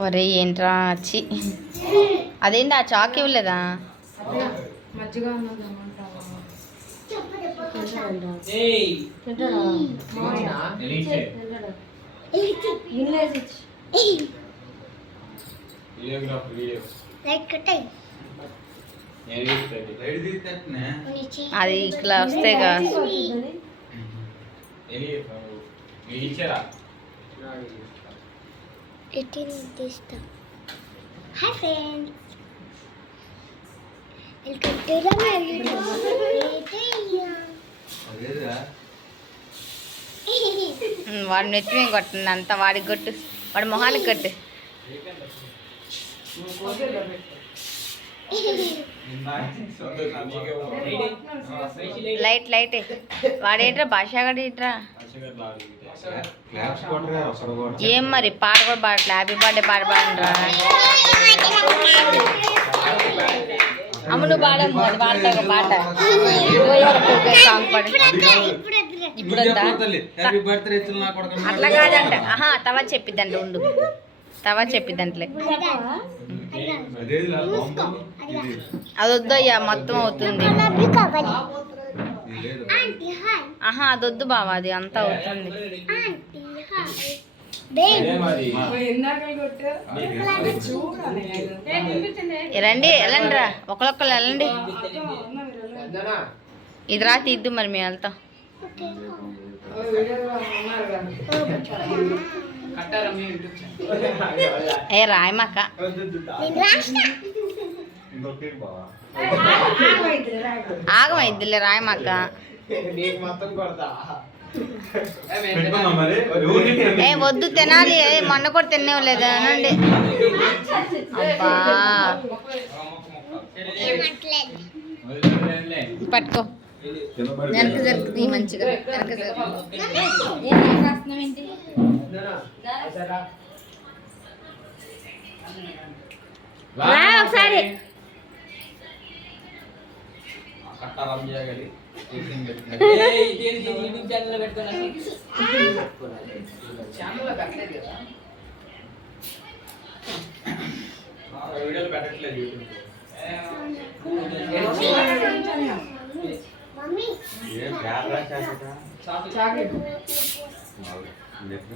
ఒరే ఏంట్రా వచ్చి అదేంటి ఆ చాక్ ఇవ్వలేదా? అది ఇట్లా మీరు ఇచ్చారా? ఎయిటీన్ తీస్తా hi friend welcome to um, వాడి నెత్తి మీద కొట్టండి అంత వాడికి కొట్టు వాడి మొహానికి కొట్టు. Light light. వాడేంట్రా? భాషగాడు ఏంట్రా ఏం మరి? పాట కూడా పాడట్లే. హ్యాపీ బర్త్డే పాట పాడండిరా. అమ్మ నువ్వు పాడమ్మ. అది ఒక పాట. సాంగ్ పాడు. ఇప్పుడు అట్లా కాదంట. ఆహా తవా చెప్పిద్దంట ఉండు. తవా చెప్పిద్దంటలే. అదొద్దయ్యా అది వద్దయ్యా మొత్తం అవుతుంది. ఆహా అది వద్దు బావా అది అంతా అవుతుంది. రండి వెళ్ళండి రా ఒకళ్ళొక్కరు వెళ్ళండి. ఇది రా తీద్దు మరి మేము వెళ్తాం. ఏ రాయమాక. ఆగమైద్దిలే రాయమాక ఏ వద్దు తినాలి. ఏ మొన్న కూడా తినేవలేదు అనండి. అబ్బా. ఏమట్లేదు పట్టుకో వెనక జరుగుతుంది మంచిగా. వెనక రా ఒకసారి కట్టాలం చేయగలి ఏయ్ ఇదేంటి యూట్యూబ్ ఛానల్ పెట్టుకోవాలి వీడియోలు పెట్టట్లేదు యూట్యూబ్ మమ్మీ ఏ బ్యాడ్ రా చాకట చాక్లెట్. మత్తు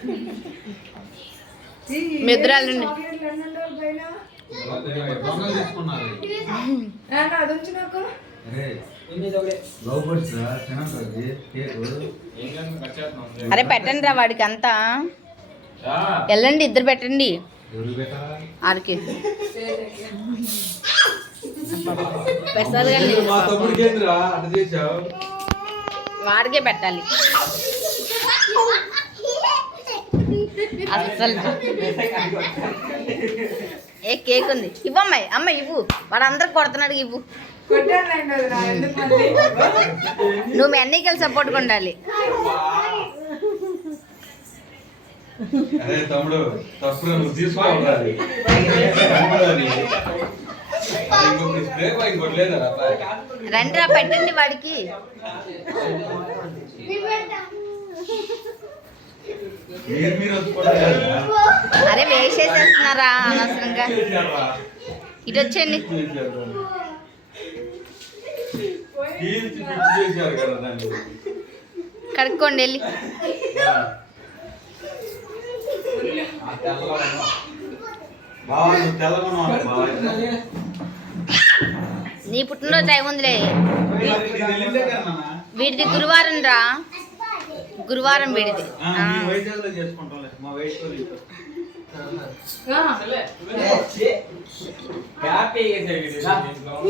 ఏం బావా ఏం బావా ఆ, కడుక్కో కడుక్కో బావా మీ ఇద్దరు వెళ్ళండి చాక్లెట్లు ఎన్ని ఉండాలి పైన? దొంగలు తీసుకున్నారు నాన్న, అది ఉంచు నాకు. అరే పెట్టండి రా వాడికి అంతా. వెళ్ళండి ఇద్దరు పెట్టండి. ఆడికి. వాడికే పెట్టాలి. అసలు ఏ కేక్ ఉంది. ఇవ్వమ్మాయి అమ్మ ఇవ్వు. వాడు అందరికి కొడుతున్నాడు ఇవ్వు? నువ్వు మీ అన్నయ్యకి సపోర్ట్ ఉండాలి. తమ్ముడు తప్పుడు నువ్వు తీసుకోవాలి? రండి రా పెట్టండి వాడికి. అరే వేసేసేస్తున్నారా అనవసరంగా? ఇటు వచ్చేయండి. కడుక్కోండి వెళ్ళి. నీ పుట్టినరోజు టైం ఉందిలే? వీడిది గురువారం రా. గురువారం వీడిది.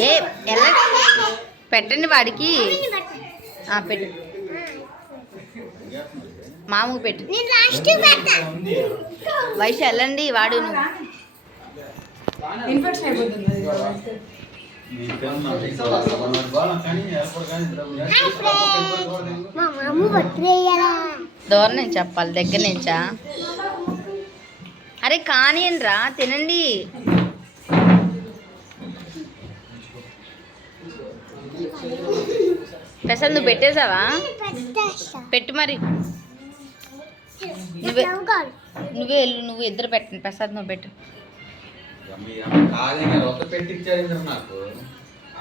ఏ ఎలా? పెట్టండి వాడికి. ఆ, పెట్టు. మామూలు పెట్టు. ఉంది వయసు వెళ్ళండి వాడు నువ్వు. ఇన్ఫెక్షన్ అయిపోతుంది. దూరం నుంచి చెప్పాలి దగ్గర నుంచా? అరే కానియండి తినండి. ప్రసాద్ నువ్వు పెట్టేసావా పెట్టు మరి. నువ్వే నువ్వే వెళ్ళు నువ్వు ఇద్దరు పెట్టండి ప్రసాద్ నువ్వు పెట్టు. కాదని రొక్క పెట్టించారు నాకు.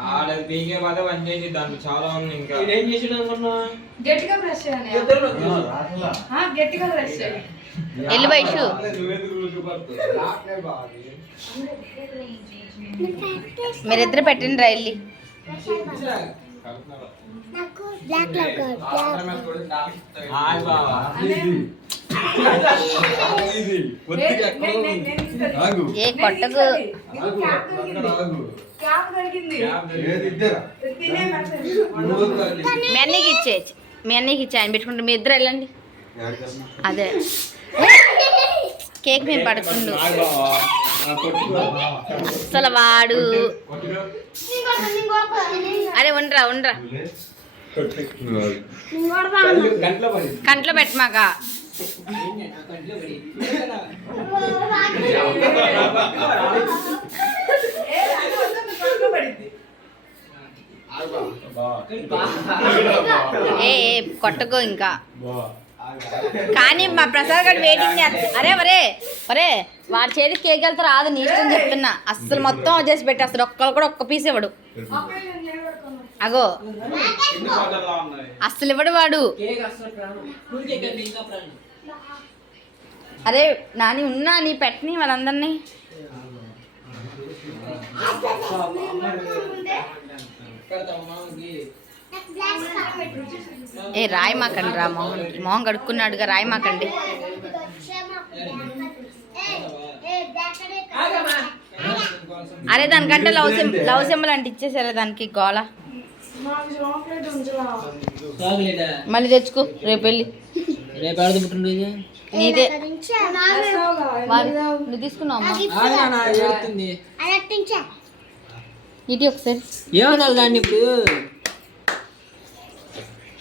ఆడ పీకే బాధ పని చేసి దాంట్లో చాలా ఉంది ఇంకా. ఏం చేసిన అనుకున్నా గట్టిగా బ్రష్ చేయాలి. ఆ, రాట్లా. ఆ, గట్టిగా బ్రష్ చేయాలి. వెళ్ళు? మీరిద్దరు పెట్టండి రా బ్లాక్ ఏ కొట్టకు. మీ ఇచ్చేయచ్చు మీ అన్నయ్యకి ఇచ్చే ఆయన పెట్టుకుంటే మీ ఇద్దరు వెళ్ళండి? అదే కేక్ మేము పడుతుండు. అసలు వాడు. అరే ఉండరా ఉండరా కంట్లో పెట్టమాక ఏ, కొట్టకో ఇంకా. కానీ మా ప్రసాద్ గారు వెయిటింగ్ అరే ఒరే ఒరే వాడి చేతికి కేక్ వెళ్తే రాదు నీ ఇష్టం చెప్తున్నా. అస్సలు మొత్తం చేసి పెట్టి అసలు ఒక్కరు కూడా ఒక్క పీస్ ఇవ్వడు. అగో. అస్సలు ఇవ్వడు వాడు. అరే నాని ఉన్నా నీ పెట్టని వాళ్ళందరినీ. ఏ రాయి మాకండి రా మోహన్ మోహన్ కడుక్కున్నాడుగా రాయి మాకండి అరే దానికంటే లవ్ సిమ్ లవ్ సింబల్ అంటే ఇచ్చేసారా దానికి గోల. నాకు చాక్లెట్ ఉంచలా చాక్లెటా? మళ్ళీ తెచ్చుకో రేపు వెళ్ళి. రేపు ఆడదు పుట్టినరోజు నీదే? నువ్వు తీసుకున్నావు ఏడుతుంది. ఇటీ ఒకసారి. ఏమనాలి దాన్ని ఇప్పుడు.